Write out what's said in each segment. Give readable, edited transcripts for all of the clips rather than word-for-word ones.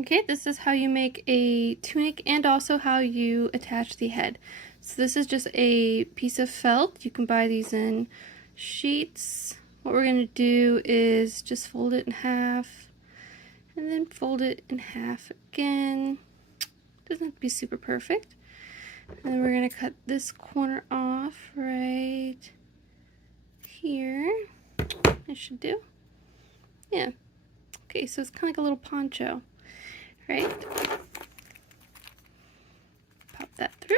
Okay, this is how you make a tunic and also how you attach the head. So this is just a piece of felt. You can buy these in sheets. What we're going to do is just fold it in half and then fold it in half again. Doesn't have to be super perfect. And then we're going to cut this corner off right here. It should do. Yeah. Okay, so it's kind of like a little poncho. Right? Pop that through.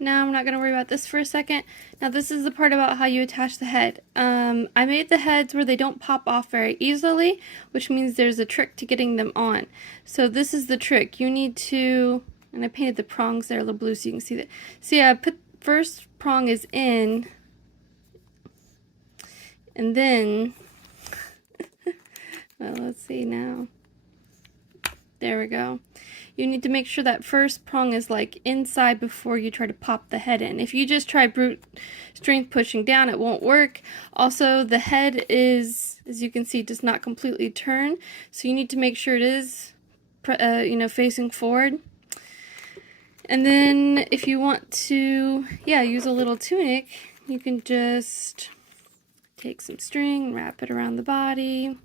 Now I'm not going to worry about this for a second. Now this is the part about how you attach the head. I made the heads where they don't pop off very easily, which means there's a trick to getting them on. So this is the trick. You need to, and I painted the prongs there a little blue so you can see that. See, I put first prong is in, and then, well, let's see now. There we go. You need to make sure that first prong is like inside before you try to pop the head in. If you just try brute strength pushing down, it won't work. Also, the head is, as you can see, does not completely turn. So you need to make sure it is, facing forward. And then if you want to, use a little tunic, you can just take some string, wrap it around the body.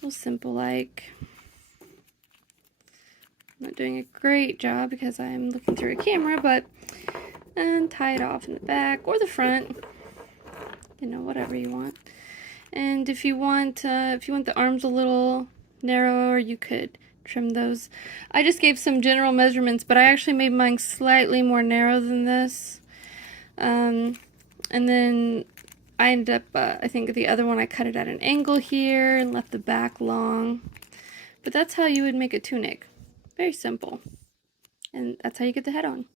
Real simple like. Not doing a great job because I'm looking through a camera, and tie it off in the back or the front, whatever you want. And if you want the arms a little narrower, you could trim those. I just gave some general measurements, but I actually made mine slightly more narrow than this. And then I ended up, I think the other one I cut it at an angle here and left the back long. But that's how you would make a tunic. Very simple. And that's how you get the head on.